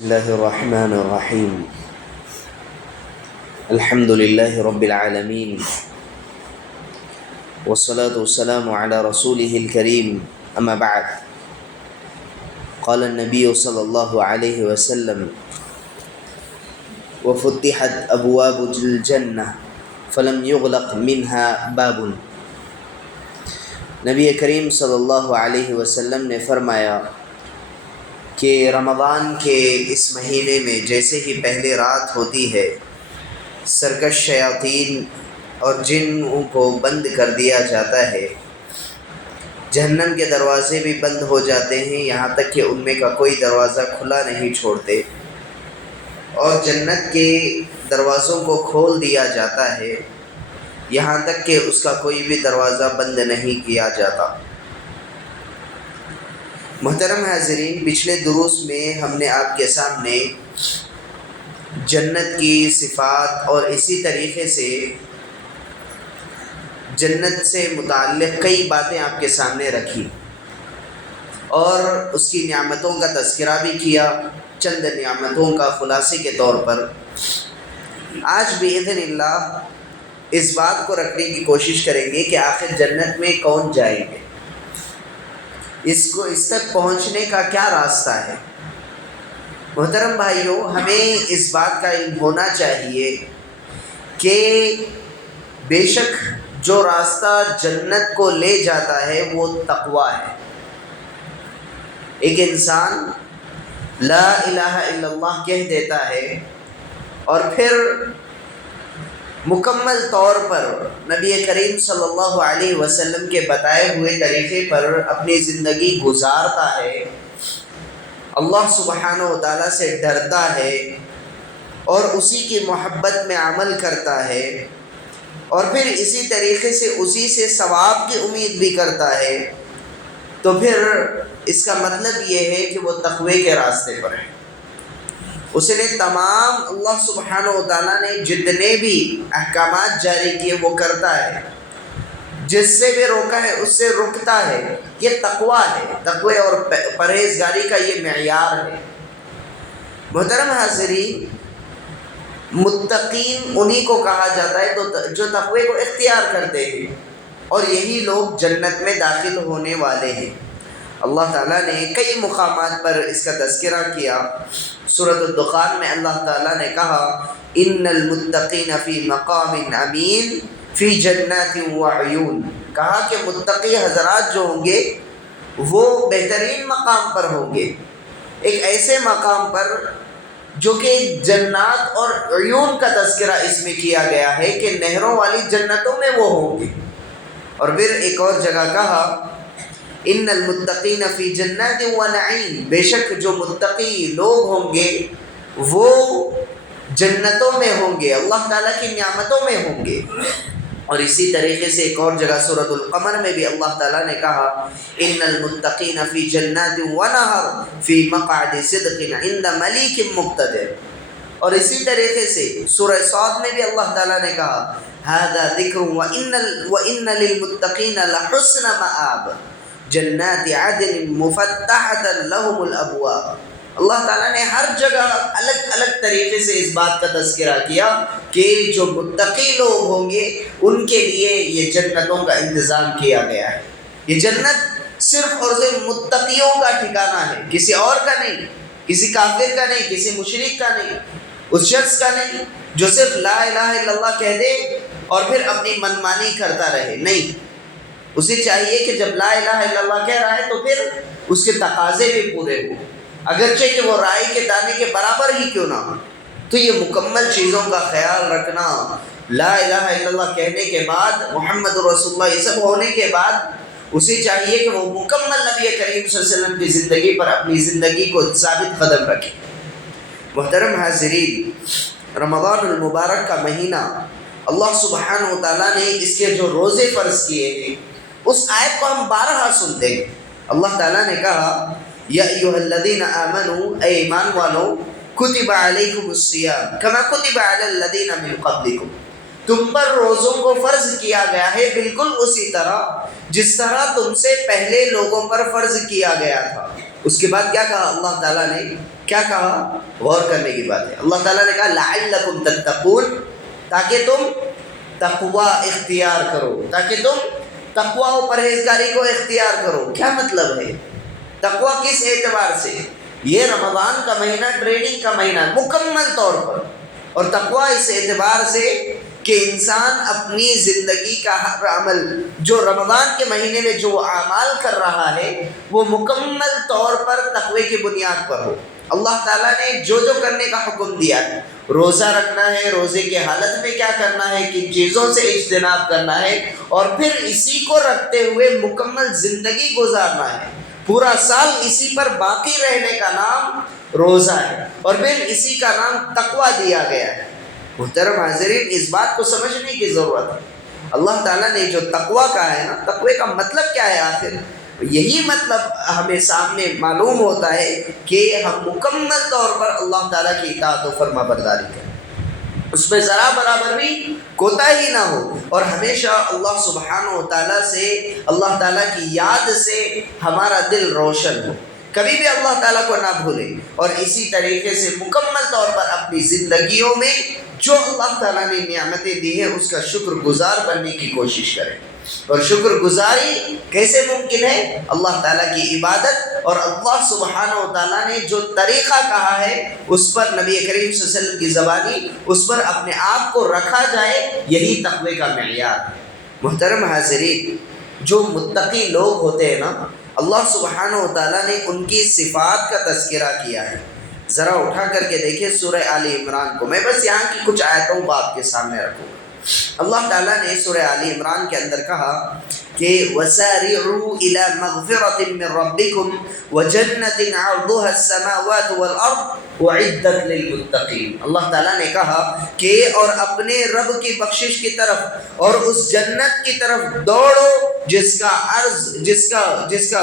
بسم الله الرحمن الرحيم. الحمد لله رب العالمين، والصلاة والسلام على رسوله الكريم. أما بعد، قال النبي صلى الله عليه وسلم: وفتحت أبواب الجنة فلم يغلق منها باب. نبی کریم صلی اللہ علیہ وسلم نے فرمایا کہ رمضان کے اس مہینے میں جیسے ہی پہلے رات ہوتی ہے، سرکش شیاطین اور جنوں کو بند کر دیا جاتا ہے، جہنم کے دروازے بھی بند ہو جاتے ہیں، یہاں تک کہ ان میں کا کوئی دروازہ کھلا نہیں چھوڑتے، اور جنت کے دروازوں کو کھول دیا جاتا ہے، یہاں تک کہ اس کا کوئی بھی دروازہ بند نہیں کیا جاتا۔ محترم حاضرین، پچھلے دروس میں ہم نے آپ کے سامنے جنت کی صفات اور اسی طریقے سے جنت سے متعلق کئی باتیں آپ کے سامنے رکھی اور اس کی نعمتوں کا تذکرہ بھی کیا، چند نعمتوں کا خلاصے کے طور پر۔ آج باذن اللہ اس بات کو رکھنے کی کوشش کریں گے کہ آخر جنت میں کون جائیں گے، اس تک پہنچنے کا کیا راستہ ہے۔ محترم بھائیوں، ہمیں اس بات کا علم ہونا چاہیے کہ بے شک جو راستہ جنت کو لے جاتا ہے وہ تقویٰ ہے۔ ایک انسان لا الہ الا اللہ کہہ دیتا ہے اور پھر مکمل طور پر نبی کریم صلی اللہ علیہ وسلم کے بتائے ہوئے طریقے پر اپنی زندگی گزارتا ہے، اللہ سبحانہ و تعالیٰ سے ڈرتا ہے اور اسی کی محبت میں عمل کرتا ہے، اور پھر اسی طریقے سے اسی سے ثواب کی امید بھی کرتا ہے، تو پھر اس کا مطلب یہ ہے کہ وہ تقوی کے راستے پر ہے۔ اس نے تمام اللہ سبحانہ و تعالیٰ نے جتنے بھی احکامات جاری کیے وہ کرتا ہے، جس سے بھی روکا ہے اس سے رکتا ہے۔ یہ تقویٰ ہے، تقوی اور پرہیزگاری کا یہ معیار ہے۔ محترم حاضرین، متقین انہی کو کہا جاتا ہے جو تقوی کو اختیار کرتے ہیں، اور یہی لوگ جنت میں داخل ہونے والے ہیں۔ اللہ تعالیٰ نے کئی مقامات پر اس کا تذکرہ کیا۔ سورۃ الدخان میں اللہ تعالیٰ نے کہا: ان المتقین فی مقام امین فی جنات وعیون، کہا کہ متقی حضرات جو ہوں گے وہ بہترین مقام پر ہوں گے، ایک ایسے مقام پر جو کہ جنات اور عیون کا تذکرہ اس میں کیا گیا ہے کہ نہروں والی جنتوں میں وہ ہوں گے۔ اور پھر ایک اور جگہ کہا: ان المتقین فی جنات ونعیم، بے شک جو متقی لوگ ہوں گے وہ جنتوں میں ہوں گے، اللہ تعالیٰ کی نعمتوں میں ہوں گے۔ اور اسی طریقے سے ایک اور جگہ سورۃ القمر میں بھی اللہ تعالیٰ نے کہا: ان المتقین فی جنات ونہر فی مقعد صدق عند ملیک مقتدر۔ اور اسی طریقے سے سورہ صاد میں بھی اللہ تعالیٰ نے کہا: ھذا ذکر وان للمتقین لحسن مآب جنات عدن مفتحۃ لهم الابواب۔ اللہ تعالیٰ نے ہر جگہ الگ الگ طریقے سے اس بات کا تذکرہ کیا کہ جو متقی لوگ ہوں گے ان کے لیے یہ جنتوں کا انتظام کیا گیا ہے۔ یہ جنت صرف اور صرف متقیوں کا ٹھکانہ ہے، کسی اور کا نہیں، کسی کافر کا نہیں، کسی مشرک کا نہیں، اس شخص کا نہیں جو صرف لا الہ الا اللہ کہہ دے اور پھر اپنی منمانی کرتا رہے۔ نہیں، اسے چاہیے کہ جب لا الہ الا اللہ کہہ رہا ہے تو پھر اس کے تقاضے بھی پورے ہوں، اگرچہ کہ وہ رائی کے دانے کے برابر ہی کیوں نہ ہو۔ تو یہ مکمل چیزوں کا خیال رکھنا، لا الہ الا اللہ کہنے کے بعد، محمد رسول اللہ یہ سب ہونے کے بعد اسے چاہیے کہ وہ مکمل نبی کریم صلی اللہ علیہ وسلم کی زندگی پر اپنی زندگی کو ثابت قدم رکھے۔ محترم حاضرین، رمضان المبارک کا مہینہ، اللہ سبحانہ و تعالیٰ نے اس کے جو روزے فرض کیے ہیں اس آیت کو ہم بارہا سنتے ہیں۔ اللہ تعالیٰ نے کہا: یا ایھا الذین آمنوا، اے ایمان والو، کتب علیکم الصیام کما کتب علی الذین من قبلکم، تم پر روزوں کو فرض کیا گیا ہے بالکل اسی طرح جس طرح تم سے پہلے لوگوں پر فرض کیا گیا تھا۔ اس کے بعد کیا کہا اللہ تعالیٰ نے؟ کیا کہا؟ غور کرنے کی بات ہے. اللہ تعالیٰ نے کہا لعلکم تتقون، تاکہ تم تقوی اختیار کرو، تاکہ تم تقوی و پرہیزگاری کو اختیار کرو. کیا مطلب ہے؟ تقوی کس اعتبار سے؟ یہ رمضان کا مہینہ ٹریننگ کا مہینہ ہے مکمل طور پر، اور تقوی اس اعتبار سے کہ انسان اپنی زندگی کا ہر عمل جو رمضان کے مہینے میں جو اعمال کر رہا ہے وہ مکمل طور پر تقوی کی بنیاد پر ہو. اللہ تعالیٰ نے جو جو کرنے کا حکم دیا ہے، روزہ رکھنا ہے، روزے کے حالت میں کیا کرنا ہے، کن چیزوں سے اجتناب کرنا ہے، اور پھر اسی کو رکھتے ہوئے مکمل زندگی گزارنا ہے. پورا سال اسی پر باقی رہنے کا نام روزہ ہے، اور پھر اسی کا نام تقوی دیا گیا ہے. محترم حاضرین، اس بات کو سمجھنے کی ضرورت ہے. اللہ تعالیٰ نے جو تقوی کہا ہے نا، تقوی کا مطلب کیا ہے آخر؟ یہی مطلب ہمیں سامنے معلوم ہوتا ہے کہ ہم مکمل طور پر اللہ تعالیٰ کی اطاعت و فرما برداری کریں، اس میں ذرا برابر بھی کوتاہی نہ ہو، اور ہمیشہ اللہ سبحانہ و تعالیٰ سے، اللہ تعالیٰ کی یاد سے ہمارا دل روشن ہو، کبھی بھی اللہ تعالیٰ کو نہ بھولیں، اور اسی طریقے سے مکمل طور پر اپنی زندگیوں میں جو اللہ تعالیٰ نے نعمتیں دی ہیں اس کا شکر گزار بننے کی کوشش کریں. اور شکر گزاری کیسے ممکن ہے؟ اللہ تعالیٰ کی عبادت اور اللہ سبحانہ و تعالیٰ نے جو طریقہ کہا ہے اس پر نبی کریم صلی اللہ علیہ وسلم کی زبانی اس پر اپنے آپ کو رکھا جائے، یہی تقوی کا معیار ہے. محترم حاضرین، جو متقی لوگ ہوتے ہیں نا، اللہ سبحانہ و تعالیٰ نے ان کی صفات کا تذکرہ کیا ہے. ذرا اٹھا کر کے دیکھیں سورہ آل عمران کو. میں بس یہاں کی کچھ آیتوں کو آپ کے سامنے رکھوں گا. اللہ تعالیٰ نے سورہ آل عمران کے اندر کہا کہ وَسَارِعُوا إِلَى مَغْفِرَةٍ مِّن رَبِّكُمْ وَجَنَّةٍ عَرْضُهَا السَّمَاوَاتُ وَالْأَرْضُ اُعِدَّتْ لِلْمُتَّقِينَ. اللہ تعالیٰ نے کہا کہ اور اپنے رب کی بخشش کی طرف اور اس جنت کی طرف دوڑو جس کا عرض جس کا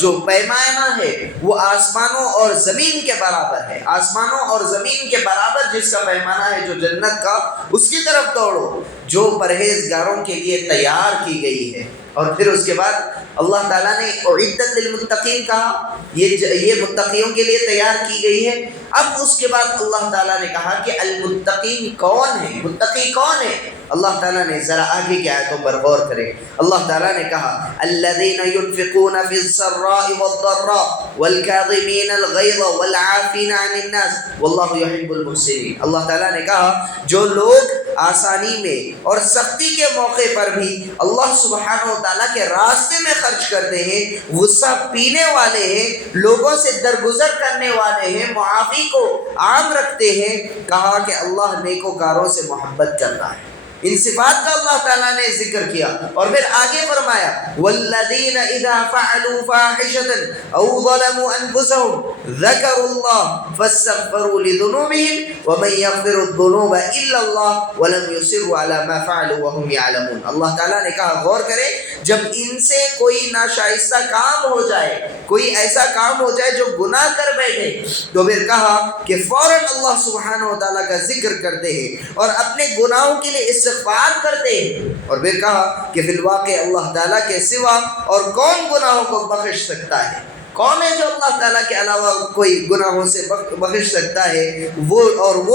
جو پیمانہ ہے وہ آسمانوں اور زمین کے برابر ہے. آسمانوں اور زمین کے برابر جس کا پیمانہ ہے جو جنت کا، اس کی طرف دوڑو جو پرہیزگاروں کے لیے تیار کی گئی ہے. اور پھر اس کے بعد اللہ تعالیٰ نے اعدت للمتقین کہا، یہ متقیوں کے لیے تیار کی گئی ہے. اب اس کے بعد اللہ تعالیٰ نے کہا کہ المتقین کون ہیں، متقی کون ہے. اللہ تعالیٰ نے ذرا آگے کی آیتوں پر غور کریں. اللہ تعالیٰ نے کہا الذین ينفقون فی السراء والضراء والکاظمین الغیظ والعافین عن الناس واللہ یحب المحسنین. اللہ تعالیٰ نے کہا جو لوگ آسانی میں اور سختی کے موقع پر بھی اللہ سبحانہ و تعالیٰ کے راستے میں خرچ کرتے ہیں، غصہ پینے والے ہیں، لوگوں سے درگزر کرنے والے ہیں، معافی کو عام رکھتے ہیں، کہا کہ اللہ نیکوکاروں سے محبت کرتا ہے. ان صفات کا اللہ تعالیٰ نے ذکر کیا اور پھر آگے فرمایا والذین اذا فعلوا فاحشة او ظلموا انفسهم ذکروا اللہ فاستغفروا لذنوبهم ومن یغفر الذنوب الا اللہ ولم یصروا على ما فعلوا وهم يعلمون. اللہ تعالیٰ نے کہا غور کرے، جب ان سے کوئی ناشائستہ کام ہو جائے، کوئی ایسا کام ہو جائے جو گناہ کر بیٹھے، تو پھر کہا کہ فوراً اللہ سبحانہ و تعالیٰ کا ذکر کرتے ہیں اور اپنے گناہوں کے لیے استغفار کرتے ہیں. اور پھر کہا کہ فی الواقع اللہ تعالیٰ کے سوا اور کون گناہوں کو بخش سکتا ہے؟ کون ہے جو اللہ تعالیٰ کے علاوہ کوئی گناہوں سے بخش سکتا ہے؟ وہ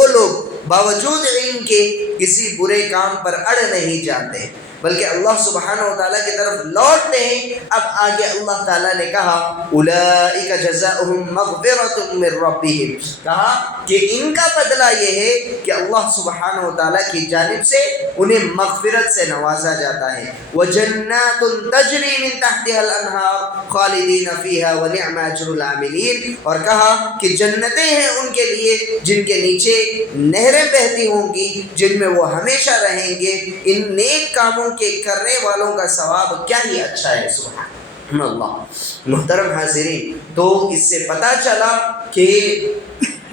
لوگ باوجود علم کے کسی برے کام پر اڑ نہیں جاتے بلکہ اللہ سبحانہ و تعالیٰ کی طرف لوٹتے ہیں. اب آگے اللہ تعالیٰ نے کہا اولئک جزاؤہم مغفرۃ من ربہم، کہا کہ ان کا بدلہ یہ ہے کہ اللہ سبحانہ و تعالیٰ کی جانب سے انہیں مغفرت سے نوازا جاتا ہے. وجنات تجری من تحتها الانہار خالدین فیہا ونعم اجر العاملین. اور کہا کہ جنتیں ہیں ان کے لیے جن کے نیچے نہریں بہتی ہوں گی جن میں وہ ہمیشہ رہیں گے. ان نیک کاموں کے کرنے والوں کا ثواب کیا ہی اچھا ہے. سبحان اللہ. محترم حاضرین، تو اس سے پتہ چلا کہ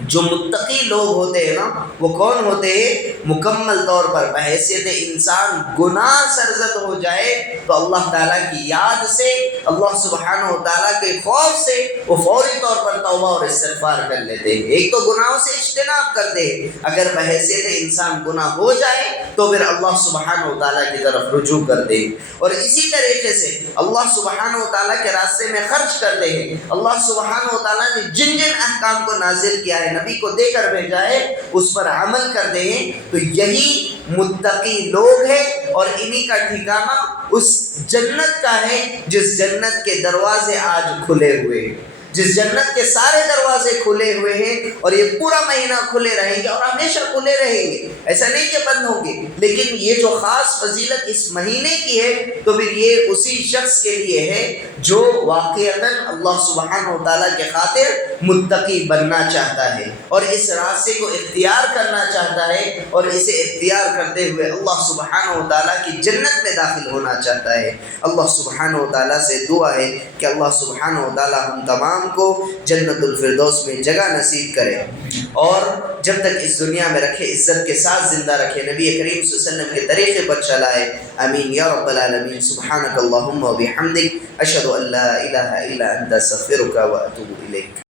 جو متقی لوگ ہوتے ہیں نا وہ کون ہوتے ہیں؟ مکمل طور پر بحیثیت انسان گناہ سرزد ہو جائے تو اللہ تعالیٰ کی یاد سے، اللہ سبحانہ و تعالیٰ کے خوف سے وہ فوری طور پر توبہ اور استغفار کر لیتے ہیں۔ ایک تو گناہوں سے اجتناب کرتے ہیں، اگر بحیثیت انسان گناہ ہو جائے تو پھر اللہ سبحانہ و تعالیٰ کی طرف رجوع کرتے ہیں، اور اسی طریقے سے اللہ سبحانہ و تعالیٰ کے راستے میں خرچ کرتے ہیں۔ اللہ سبحانہ و تعالیٰ نے جن جن احکام کو نازل کیا ہے، نبی کو دے کر بھیجا ہے، اس پر عمل کرتے ہیں، تو یہی متقی لوگ ہیں، اور انہی کا ٹھکانہ اس جنت کا ہے جس جنت کے دروازے آج کھلے ہوئے ہیں، جس جنت کے سارے دروازے کھلے ہوئے ہیں، اور یہ پورا مہینہ کھلے رہیں گے اور ہمیشہ کھلے رہیں گے، ایسا نہیں کہ بند ہوں گے، لیکن یہ جو خاص فضیلت اس مہینے کی ہے تو پھر یہ اسی شخص کے لیے ہے جو واقعتاً اللہ سبحانہ و تعالیٰ کے خاطر متقی بننا چاہتا ہے اور اس راستے کو اختیار کرنا چاہتا ہے، اور اسے اختیار کرتے ہوئے اللہ سبحانہ و تعالیٰ کی جنت میں داخل ہونا چاہتا ہے۔ اللہ سبحانہ و تعالیٰ سے دعا ہے کہ اللہ سبحانہ و تعالیٰ ہم تمام کو جنت الفردوس میں جگہ نصیب کرے، اور جب تک اس دنیا میں رکھے عزت کے ساتھ زندہ رکھے، نبی کریم صلی اللہ علیہ وسلم کے طریقے پر چلائے۔ آمین یا رب العالمین۔ سبحانک اللہم و بحمدک، اشہد ان لا الہ الا انت، استغفرک و اتوب الیک۔